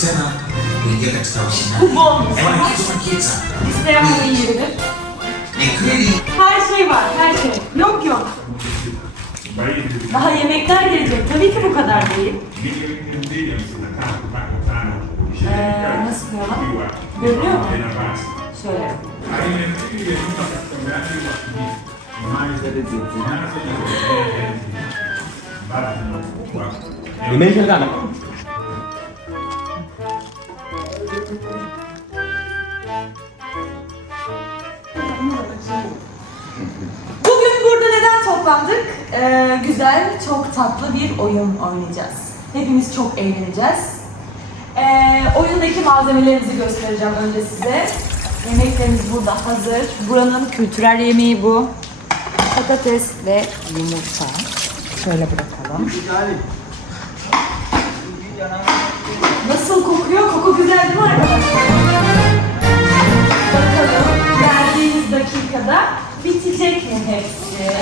tena kuingia katika ushindani. Her şey var, her şey. Yok yok. Daha yemekler gelecek. Tabii ki bu kadar değil. Ee, nasıl koyalım? Görünüyor mu? Şöyle. Nimeshakana. Bugün burada neden toplandık? Ee, güzel, çok tatlı bir oyun oynayacağız. Hepimiz çok eğleneceğiz. Ee, oyundaki malzemelerimizi göstereceğim önce size. Yemeklerimiz burada hazır. Buranın kültürel yemeği bu. Patates ve yumurta. Şöyle bırakalım. Koku güzel değil mi? Bakalım verdiğimiz dakikada bitecek mi hepsi? Evet.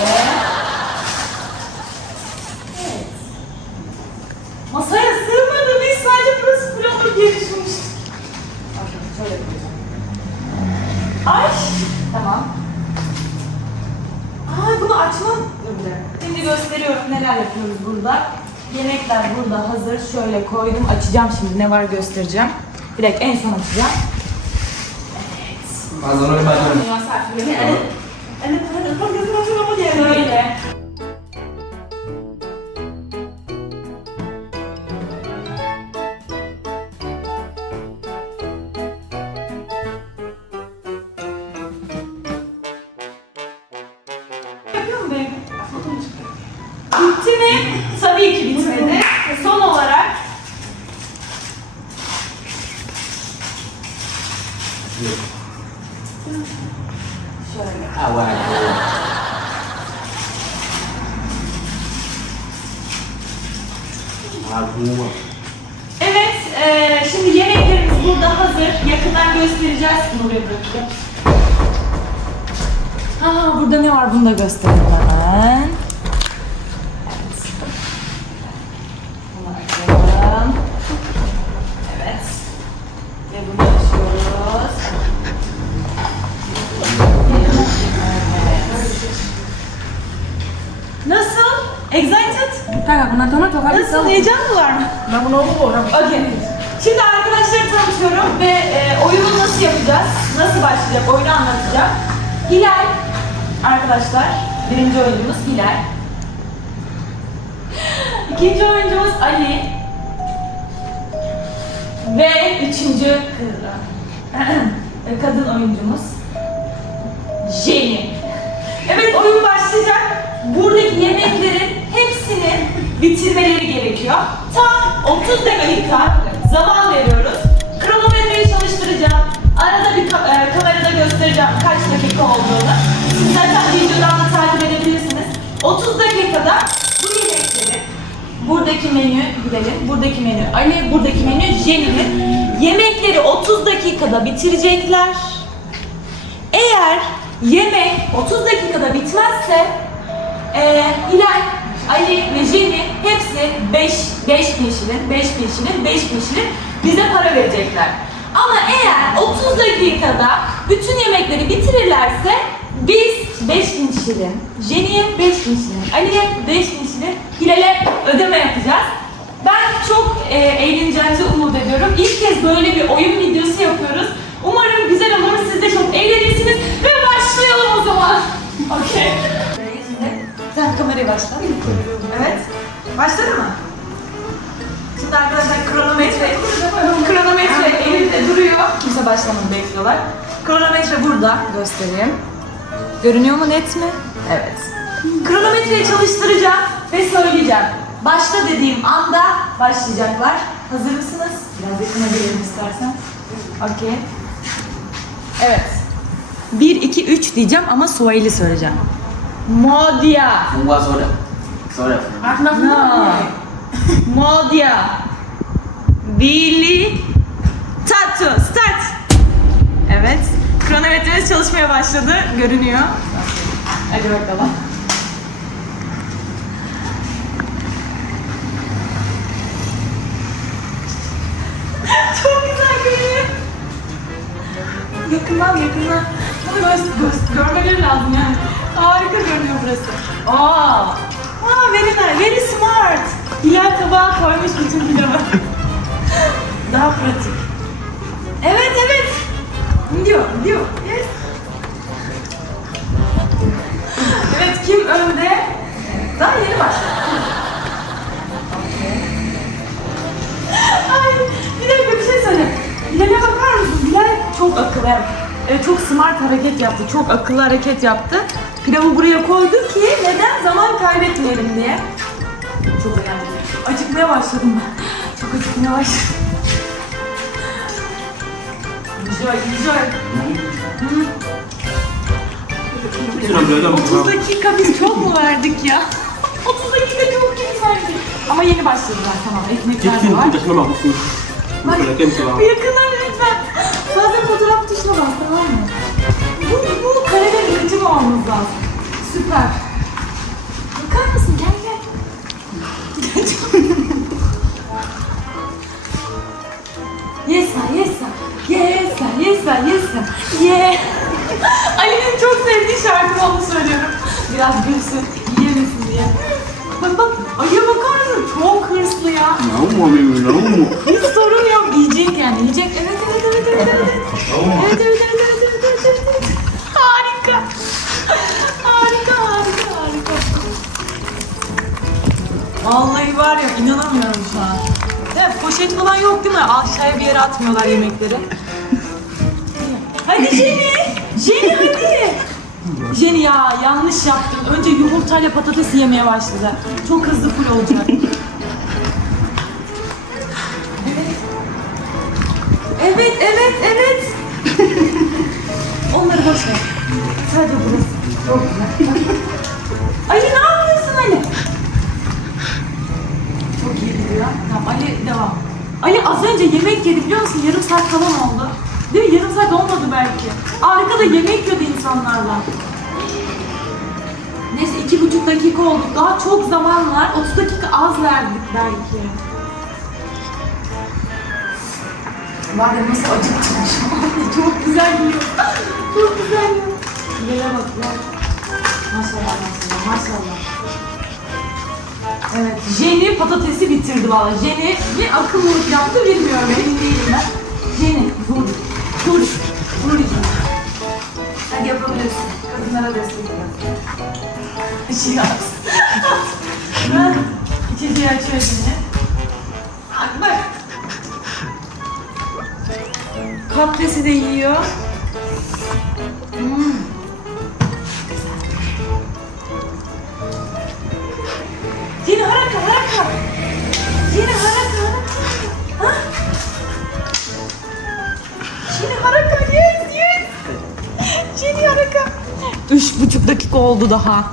Masaya sığmadı. Biz sadece burası diye düşünmüştük. Bakın şöyle koyacağım. Ay! Tamam. Aa bunu dakika. Şimdi gösteriyorum neler yapıyoruz burada. Yemekler burada hazır. Şöyle koydum. Açacağım şimdi. Ne var göstereceğim. Bir dakika en son açacağım. Böyle. Yapıyor hazır. Yakından göstereceğiz. Bunu buraya bırakayım. Aa, burada ne var? Bunu da gösterelim hemen. Evet. Nasıl? Excited? Nasıl? Heyecan mı var mı? Okey. Şimdi arkadaşları tanıtıyorum ve e, oyunu nasıl yapacağız? Nasıl başlayacak? Oyunu anlatacağım. Hilal arkadaşlar. Birinci oyuncumuz Hilal. İkinci oyuncumuz Ali. Ve üçüncü kadın oyuncumuz Jenny. Evet oyun başlayacak. Buradaki yemeklerin hepsini bitirmeleri gerekiyor. Tam 30 dakika zaman veriyoruz. Kronometreyi çalıştıracağım. Arada bir ka- e, kamerada göstereceğim kaç dakika olduğunu. Siz zaten videodan da takip edebilirsiniz. 30 dakikada bu yemekleri Buradaki menü gidelim. Buradaki menü Ali, buradaki menü Jenny'nin. Yemekleri 30 dakikada bitirecekler. Eğer yemek 30 dakikada bitmezse eee Hilal, Ali ve Jenny hepsi 5 5 kişinin, 5 kişinin, 5 kişinin bize para verecekler. Ama eğer 30 dakikada bütün yemekleri bitirirlerse biz 5000 şilin, Jenny'e 5000 şilin, Ali'ye 5000 şilin, Hilal'e ödeme yapacağız. Ben çok e, eğleneceğinizi umut ediyorum. İlk kez böyle bir oyun videosu yapıyoruz. Umarım güzel olur. Siz de çok eğlenirsiniz. Ve başlayalım o zaman. Okey. Sen kamerayı başla. Evet. Başladı mı? Şimdi arkadaşlar kronometre, kronometre elimde duruyor. Kimse başlamadı bekliyorlar. Kronometre burada. Göstereyim. Görünüyor mu net mi? Evet. Kronometreyi çalıştıracağım ve söyleyeceğim. Başla dediğim anda başlayacaklar. Hazır mısınız? Biraz yakına gelelim istersen. Okey. Evet. 1, 2, 3 diyeceğim ama Swahili söyleyeceğim. Qua số được Số được No. Modia. Billy. Tatu. Start. Evet. Kronometremiz çalışmaya başladı. Görünüyor. Hadi bakalım. Çok güzel görünüyor. Yakından yakından. Bunu göz, göz, görmeleri lazım yani. Harika görünüyor burası. Aa, aa very nice, very smart. Hilal tabağa koymuş bütün pilavı. Daha pratik. Evet evet. Gidiyor, gidiyor. Yes. Evet kim önde? Daha yeni başladı. Ay bir dakika bir şey söyle. Bilal'e bakar mısın? Bilal çok akıllı. Evet, çok smart hareket yaptı. Çok akıllı hareket yaptı. Pilavı buraya koydu ki neden zaman kaybetmeyelim diye. Çok önemli. Acıkmaya başladım ben. Çok acıkmaya başladım. Enjoy, enjoy. Hı. 30 dakika biz çok mu verdik ya? 30 dakika çok verdik. Ama yeni başladılar tamam. Ekmekler de var. Semua bagus. Bak, yakından lütfen. Bazen fotoğraf tuşuna bas tamam mı? Olmamız lazım. Süper. Bakar mısın? Gel gel. Gel. Yes sir, yes sir. Yes sir, yes sir, yes sir. Yeah. Ali'nin çok sevdiği şarkı onu söylüyorum. Biraz gülsün, yiyemesin diye. Bak bak, Ali'ye bakar mısın? Çok hırslı ya. Mau mau minum, mau mau. Hiç sorun yok. Yiyecek yani. Yiyecek. Evet evet evet evet. Evet evet evet evet evet evet Vallahi var ya inanamıyorum şu an. Evet, poşet falan yok değil mi? Aşağıya bir yere atmıyorlar yemekleri. hadi Jenny. Jenny hadi. Jenny ya yanlış yaptın. Önce yumurtayla patates yemeye başladı. Çok hızlı full olacak. Evet, evet, evet. Onları boş ver. Sadece burası. Çok güzel. Ali ne yapıyorsun Ali? Çok iyi gidiyor. Tamam Ali devam. Ali az önce yemek yedi biliyor musun? Yarım saat falan oldu. Değil mi? Yarım saat olmadı belki. Arkada yemek yiyordu insanlarla. Neyse iki buçuk dakika oldu. Daha çok zaman var. 30 dakika az verdik belki. Var ya nasıl acıktım şu. Çok güzel yiyor. Çok güzel yiyor. Yere bak ya. Maşallah maşallah maşallah. Evet, Jenny patatesi bitirdi valla. Jenny bir akıllılık yaptı bilmiyorum emin değilim ben. Jenny, dur. Dur. Dur. Hadi yapabilirsin. Kadınlara destek ol. İşi yap. ben içeceği açıyor Jenny. Bak bak. Katlesi de yiyor. Hmm. Haraka yes yes. Yine haraka. Üç buçuk dakika oldu daha.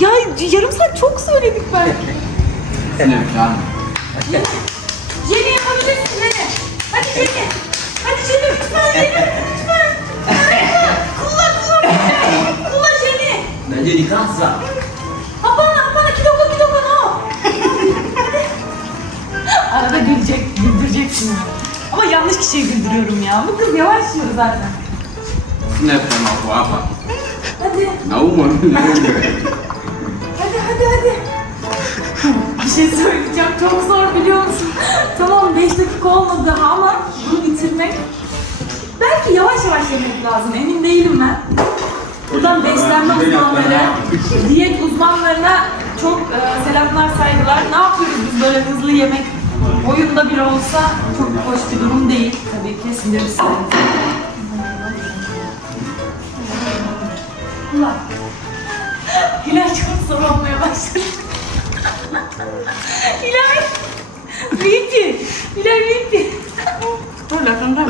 Ya yarım saat çok söyledik belki. Xin được con Jenny, Jenny yapabilirsin Jenny. Hadi Jenny. Hadi Jenny lütfen Jenny. Lütfen. Harika. Kullan kullan. Kullan Jenny. Class à Hapana hapana kidoko kidoko no. Arada gülecek, güldüreceksin. Ama yanlış kişiyi güldürüyorum ya. Bu kız yavaş yiyor zaten. Là màu của apa Hadi, Nấu mà hadi, hadi, hadi. Bir şey söyleyeceğim. Çok zor biliyor musun? Tamam 5 dakika olmadı ama bunu bitirmek belki yavaş yavaş yemek lazım. Emin değilim ben. Buradan beslenme uzmanları, diyet uzmanlarına çok e, selamlar, saygılar. Ne yapıyoruz biz böyle hızlı yemek? Boyunda bile olsa çok hoş bir durum değil. Tabii ki sinir sıkıntı. Ulan. Hilal çok zor olmaya başladı. Hilal. Bitti. Hilal bitti. Böyle kanka.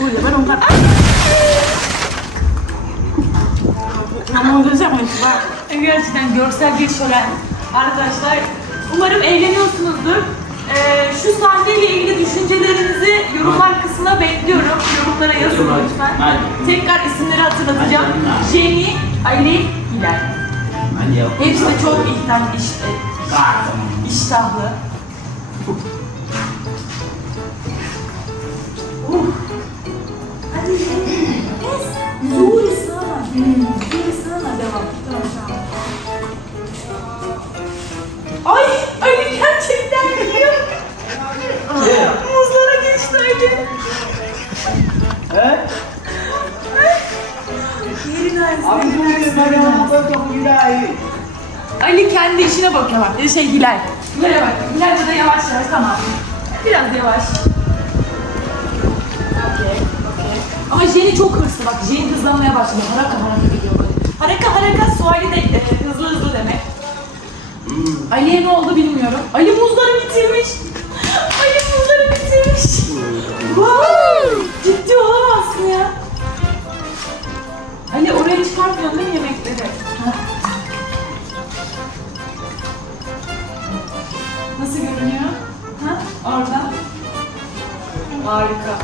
Böyle ben ondan. Ama onu güzel mi? Gerçekten görsel bir şölen. Arkadaşlar umarım eğleniyorsunuzdur. Ee, şu sahneyle ilgili düşüncelerinizi yorumlar kısmına bekliyorum. Yorumlara yazın lütfen. Tekrar isimleri hatırlatacağım. Jenny, Ali, Hilal. Hepsi de çok ihtam, iş, e, iştahlı. Hadi sana. Zuri sana devam. Tamam şu an. Ay, Ali gerçekten geliyor. Muzlara geçti Ali. He? Yerin ağrısı. Abi bu ne? Ben çok güzel. Ali kendi işine bakıyor bak. Şey Hilal. Hilal'e bak. Hilal burada yavaş yavaş tamam. Biraz yavaş. Okey, okey. Ama Jenny çok hırslı bak. Jenny hızlanmaya başladı. Haraka haraka gidiyor böyle. Haraka haraka Suali de e, hızlı hızlı demek. Ali'ye ne oldu bilmiyorum. Ali muzları bitirmiş. Ali muzları bitirmiş. Wow! Ciddi olamazsın ya. Ali oraya çıkartmıyorsun değil mi yemekleri? Nasıl görünüyor? Ha? Orada. Harika.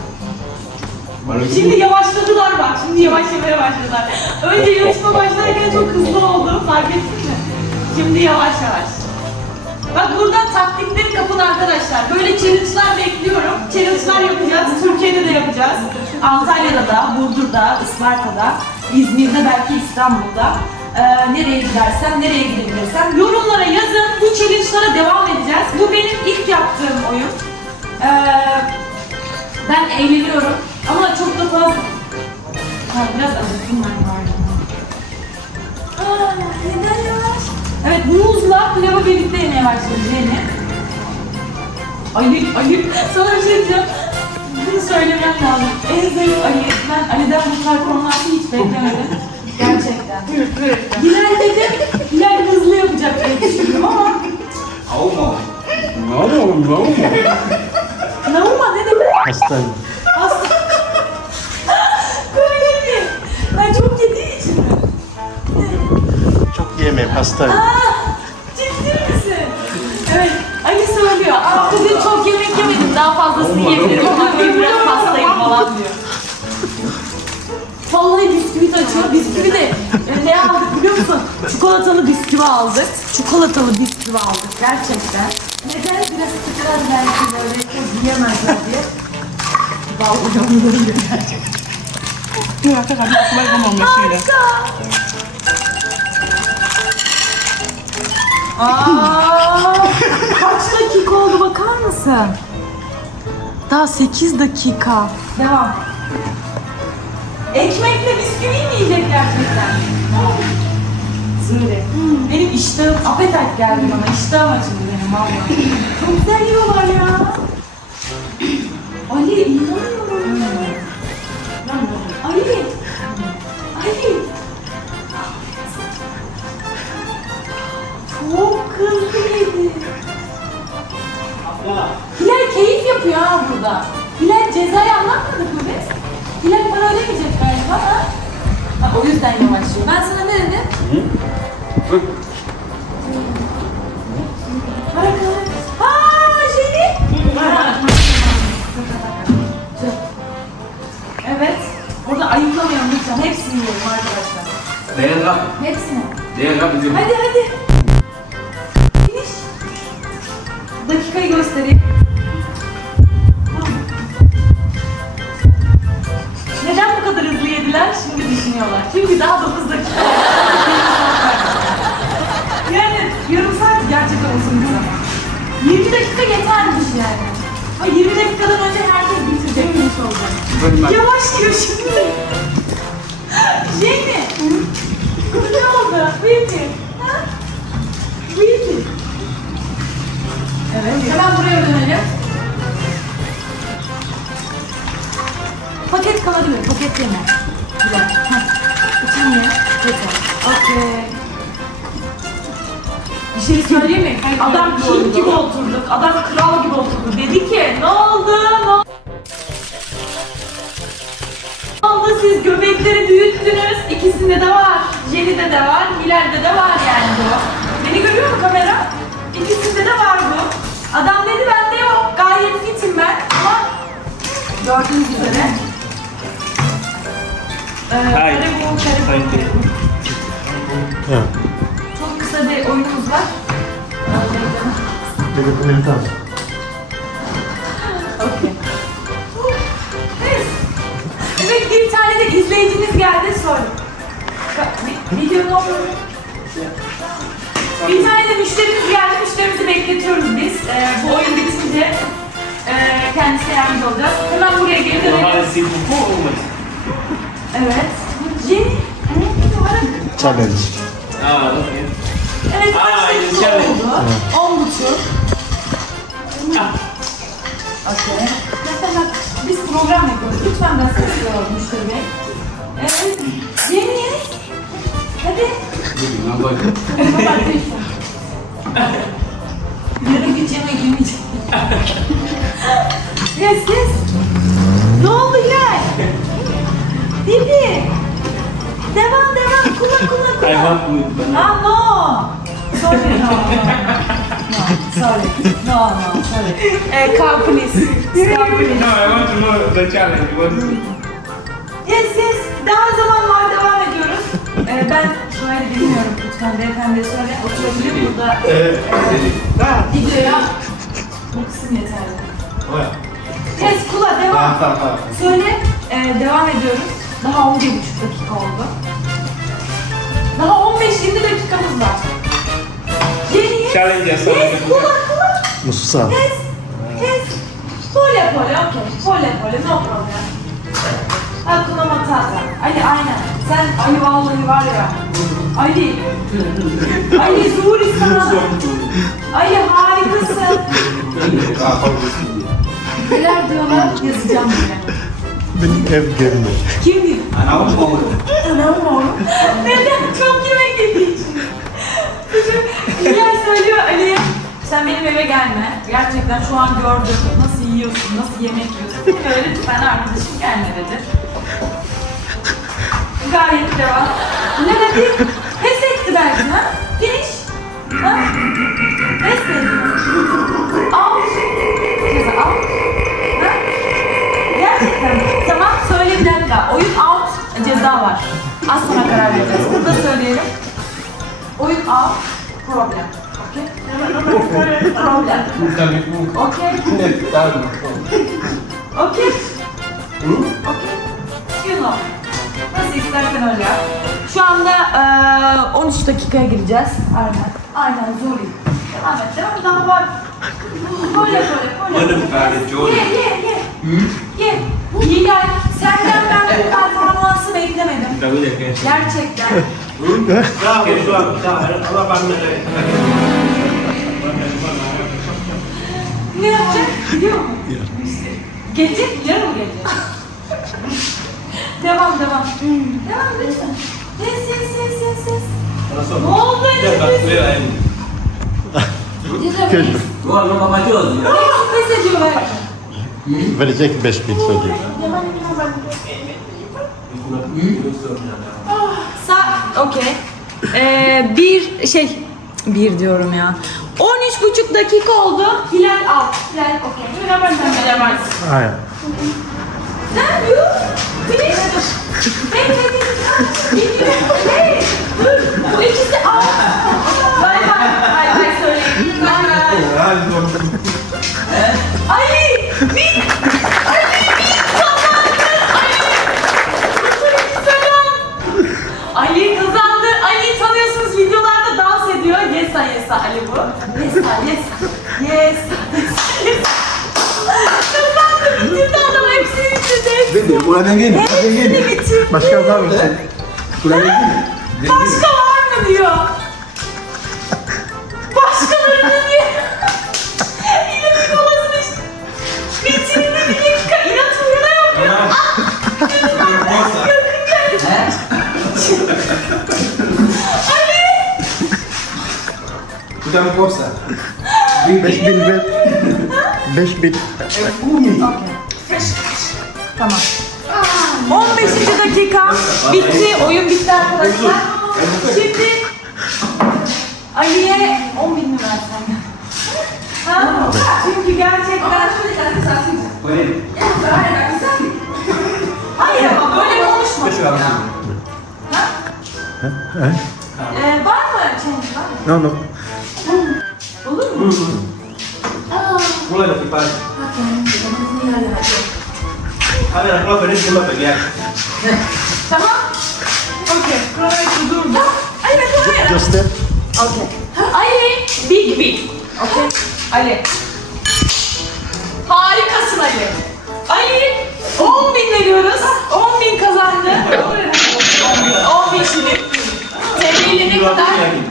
Şimdi yavaşladılar bak. Şimdi yavaş yemeye başladılar. Önce yarışma başlarken çok hızlı oldu. Fark ettin mi? Şimdi yavaş yavaş. Bak buradan taktikleri kapın arkadaşlar. Böyle challenge'lar bekliyorum. Challenge'lar yapacağız. Türkiye'de de yapacağız. Antalya'da da, Burdur'da, Isparta'da, İzmir'de belki İstanbul'da. Ee, nereye gidersem, nereye gidebilirsem. Yorumlara yazın. Bu challenge'lara devam edeceğiz. Bu benim ilk yaptığım oyun. Ee, ben eğleniyorum. Ama çok da fazla... Ha, biraz acıktım ben galiba. Aa, neden yavaş? Evet, muzla pilavı birlikte yemeye başladı Zeynep. Ali, Ali, sana bir şey diyeceğim. Bunu söylemem lazım. En zayıf Ali. Ben Ali'den bu performansı hiç beklemedim. Gerçekten. Hilal dedim, Hilal hızlı yapacak diye düşündüm ama Avma. Ne oldu? Ne oldu? Nauma ne demek? Hastayım. Hastayım. Aa, ciddi misin? Evet, Ali söylüyor. Aa, bugün çok yemek yemedim, daha fazlasını yiyebilirim ama bugün biraz hastayım falan diyor. Vallahi bisküvit açıyor. Bisküvi de e, ne aldık biliyor musun? Çikolatalı bisküvi aldık. Çikolatalı bisküvi aldık gerçekten. Neden? Biraz sıkılar belki böyle yiyemezler diye. Vallahi onları gerçekten. Mira, acá kan aku kama umeshinda. Aa, kaç dakika oldu bakar mısın? Daha 8 dakika. Devam. Ekmekle bisküvi mi yiyecek gerçekten? Züre. Benim iştahım, apetat geldi bana. İştahım açıldı benim valla. Çok güzel yiyorlar ya. Ali, inanmıyorum. Yapıyor ha burada. Hilal cezayı anlatmadık mı biz? Hilal para ödemeyecek galiba ha? Ha, o yüzden yavaşlıyor. Ben sana ne dedim? Harika. Haa Jenny. Evet. Burada ayıklamayalım lütfen. Hepsini yiyelim arkadaşlar. Değer kap. Hepsini. Değer kap bizim. Hadi hadi. Finish. Dakikayı göstereyim. Bu kadar hızlı yediler? Şimdi düşünüyorlar. Çünkü daha 9 dakika. yani yarım saat gerçekten uzun bir zaman. 20 dakika yetermiş yani. Ama 20 dakikadan önce herkes bitirecek finish olacak. Yavaş diyor şimdi. Jenny. ne oldu? Bitti. Ha? Evet. Hemen buraya dönelim. Paket kalabilir. Paket yeme. Güzel. İçin ye. Yeter. Okey. Bir şey söyleyeyim mi? Adam king gibi oturduk. Adam kral gibi oturdu. Dedi ki ne oldu? Ne oldu? Ne oldu siz göbekleri büyüttünüz. İkisinde de var. Jenny'de de var. Hilal'de de var yani bu. Beni görüyor mu kamera? İkisinde de var bu. Adam dedi bende yok. Gayet fitim ben ama gördüğünüz üzere. Hayır. Karabu, Hayır. Karabu. Evet. Çok kısa bir oyunumuz var. Böyle komentar. Okey. Evet. Bir tane de izleyicimiz geldi sor. Vi- Video ne olur? Bir tane de müşterimiz geldi. Müşterimizi bekletiyoruz biz. Ee, bu oyun bitince e, kendisine yardımcı olacağız. Hemen buraya geri dönelim. Normalde bu olmaz. Evet. Ne numara? Challenge. Aa, okey. Evet, kaç yeni dakika oldu? On buçuk. Okey. Mesela biz program yapıyoruz. Lütfen ben sesli olalım müşteri bey. Evet. Jenny. Hadi. Baba telefon. Yarın güç yemek yemeyecek. yes yes. Ne oldu Hilal? Bibi. Devam devam. Kula kula kula. I want with banana. Ah no! Sorry, no, no. No, sorry. No, no, sorry. Uh, come please. Stop please. No, I want to know the challenge. What is it? Yes, yes. Daha zaman var, devam ediyoruz. Ee, ben şöyle bilmiyorum. Lütfen beyefendiye söyle. Oturabilir burada. Videoya. Bu kısım yeterli. Yes, kula devam. Söyle. Ee, devam ediyoruz. Daha 11 buçuk dakika oldu. Daha 15-20 dakikamız var. Yeni. Challenge ya, sana Yes, bir- kula kula. Musa. Yes. Yes. Pole pole, okey. Pole pole, no problem. Hakuna matata. Ali aynen. Sen Ali vallahi var ya. Ali. Ali Zuri sana. Ali harikasın. Neler diyorlar? Yazacağım bile. Benim ev gelini. Kim diyor? Anam oğlu. Anam oğlu. Neden? Çok yemek yediği için. Hilal söylüyor Ali'ye. Sen benim eve gelme. Gerçekten şu an gördüm. Nasıl yiyorsun, nasıl yemek yiyorsun. Böyle lütfen arkadaşım gelme dedi. Gayet devam. Ne dedi? Pes etti belki ha? Finish. Ha? Pes dedi. Al. Ceza al. Bir dakika. Oyun out, ceza var. Az sonra karar vereceğiz. Burada söyleyelim. Oyun out, problem. Okey? Problem. Okey? Okey? Okey? You know. Nasıl istersen öyle yap. Şu anda eee 13 dakikaya gireceğiz. Aynen. Aynen Zuri. Devam et. Devam. Daha var. Böyle böyle böyle. Ye ye ye. Ye. Hilal senden ben bu performansı beklemedim. Gerçekten. Ne yapacak? Biliyor musun? Gelecek mi? Yarın mı gelecek? devam devam. Devam lütfen. Yes yes yes yes yes. Ne oldu? Ceza Pes ediyor belki. Verecek 5000 söylüyor. Sa okey. Ee, bir şey bir diyorum ya. 13 buçuk dakika oldu. Hilal al. Hilal okey. Ben sen varsın. Aynen. Sen you finish. Hey hey hey. Hey. Dur. Bu ikisi al. Bay bay. Bay bay söyleyin. Bay bay. Ali bin Ali bu. Yesa yesa. Yesa yesa. Kazandı. Bitirdi adam hepsini bitirdi. Hepsini bitirdi. Başka var mı sen? Başka var mı diyor. Ali! utamkosa. Beş bin ver. Beş bin. Tamam. 15. dakika bitti. Oyun bitti arkadaşlar. Şimdi Ali'ye 10 bin mi versen? Ha? Çünkü gerçekten... Hayır ama böyle konuşma. Ha? Ee, var mı change var mı? No, no. Mu? Mulai dari pagi. Ada yang keluar dari dulu pagi ya. Tamam. Okey. Kronometre durdu. Ali kronometre. Just step. Okey. Ali big big. Okey. Ali. Harikasın Ali. Ali 10 bin veriyoruz. 10 bin kazandı. 10 bin şirin. Ne kadar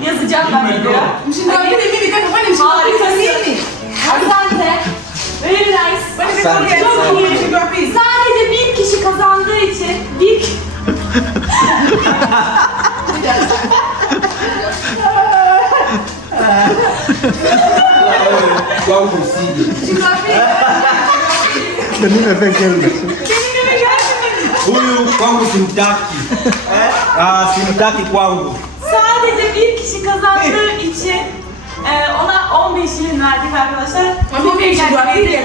yazacağım ben videoya. Şimdi de bir de kafayla bir şey Harikasın. Asante. Very nice. Çok iyi. Sadece bir kişi kazandığı için bir? Senin eve gelmesin. Huyu kwangu simtaki. Ah, simtaki kwangu. Sadece bir kişi kazandığı için e, ona 15 şilin verdik arkadaşlar. Çok var, bir yer.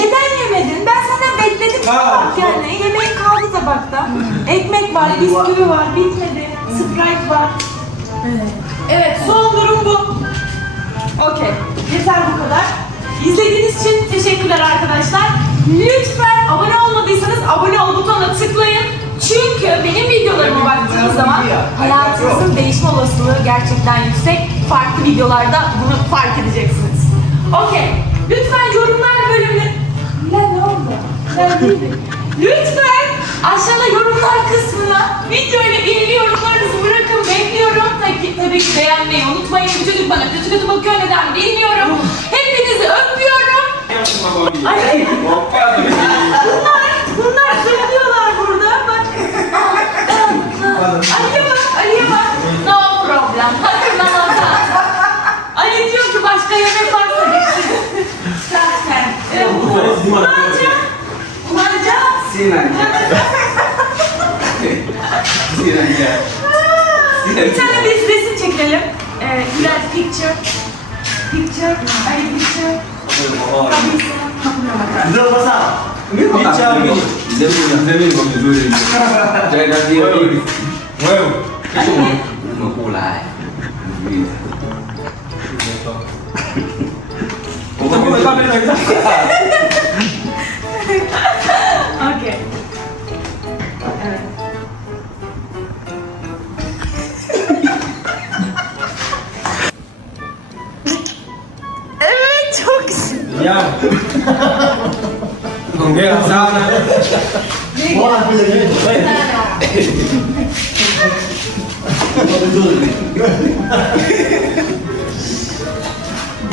Neden yemedin? Ben senden bekledim tabak yani. Yemeğin kaldı tabakta. Ekmek var, bisküvi var, bitmedi. Sprite var. Evet, son durum bu. Okey, yeter bu kadar. İzlediğiniz için teşekkürler arkadaşlar. Lütfen abone olmadıysanız abone ol butonuna tıklayın. Çünkü benim videolarıma baktığınız zaman hayatınızın değişme olasılığı gerçekten yüksek. Farklı videolarda bunu fark edeceksiniz. Okey. Lütfen yorumlar bölümünü... Ne ne oldu? Ben değilim. Lütfen aşağıda yorumlar kısmına videoyla ilgili yorumlarınızı bırakın. Bekliyorum. Tabii, tabii ki beğenmeyi unutmayın. Bu çocuk bana kötü kötü bakıyor neden bilmiyorum. Hepinizi öpüyorum. Ay, Ali'ye bak, Ali'ye bak. No problem. Hatırlamazlar. Ali diyor ki başka yemek varsa getirin. Zaten. Evet. Ulanca. Ulanca. Bir tane biz resim çekelim. Ee, Hilal picture. Picture. Ali picture. Tabii Ndio pasal. Picha gini. Jaga dia ni. Wewe. Makula. Utakuwa kamera hizo. Okey. Evet. Evet çok güzel. Ya. Hongera sana.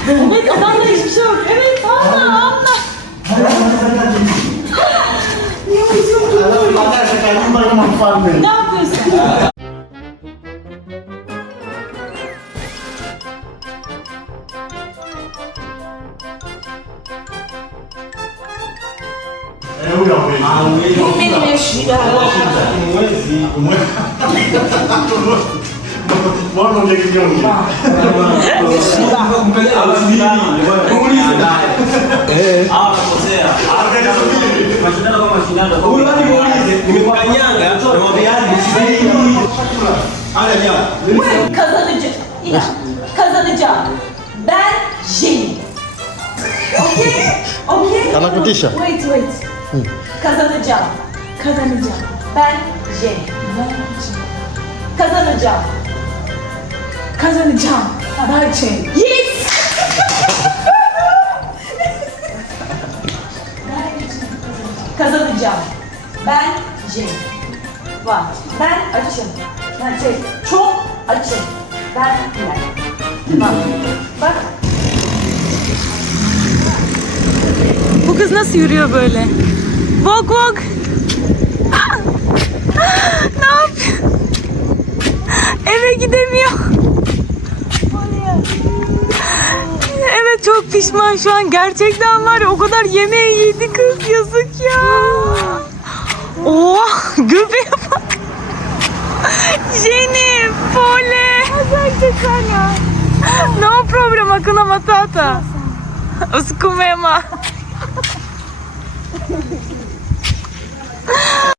Evet adamda hiçbir şey yok. Evet anla anla. Ne yapıyorsun? Benim eşim. Kazanacak. Anakutisha. Wait, wait. Kazanacağım. Kazanacağım. Ben Jenny. Ben Jenny. Kazanacağım. Kazanacağım. Ben Jenny. Yes! Kazanacağım. Ben Jenny. Var. Ben açım. Ben şey, çok açım. Ben Hilal. Bak. Bak. Kız nasıl yürüyor böyle? Bok bok. ne yapıyor? Eve gidemiyor. çok pişman şu an. Gerçekten var ya o kadar yemeği yedi kız yazık ya. Oha göbeğe bak. Jenny, Pole. No problem, hakuna matata. Usikumema.